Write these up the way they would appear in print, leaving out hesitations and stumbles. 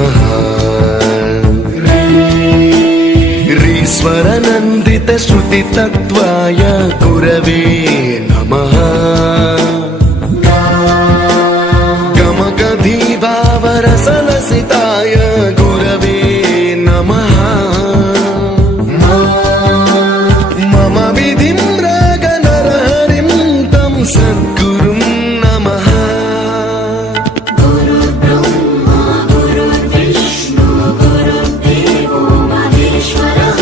नमः रीश्वरनन्दितश्रुतितत्त्वाय गुरवे नमः गमगधीभावरसलसिताय गुरवे नमः मम विधिं रागनरहरिं तं सद्गुरुं नमः गुरुर्ब्रह्मा गुरुर्विष्णु गुरुर्देवो महेश्वरः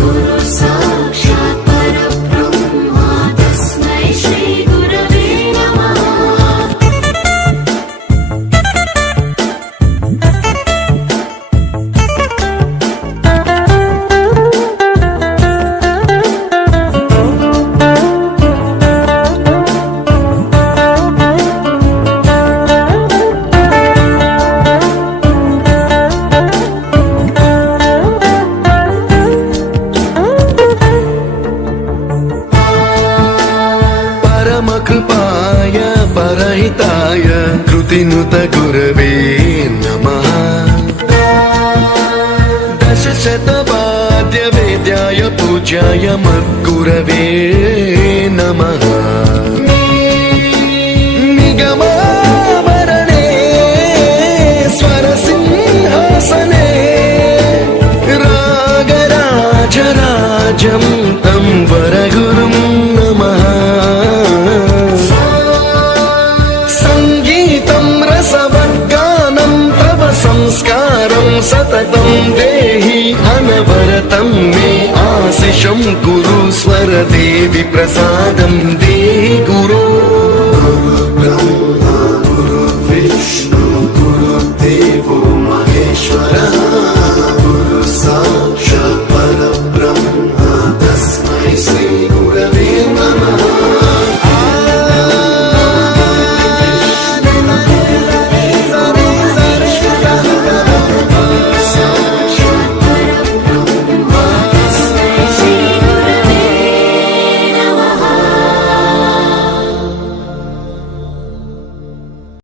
गुरुसाक्षात् परब्रह्मा तस्मै श्रीगुरवे नमः परमकृपाय परहिताय कृतिनुत गुरवे नमः दशशतवाद्यवेद्याय पूज्याय मद्गुरवे नमः निगमावरणे स्वरसिंहासने रागराजराजं तं वरगुरुं नमः संगीतं रसवद्गानं तव संस्कारं सततं देहि अनवरतं मे आशिषं कुरु स्वरदेवि प्रसादं देहि गुरो गुरुर्ब्रह्मा गुरुर्विष्णु गुरुर्देवो महेश्वर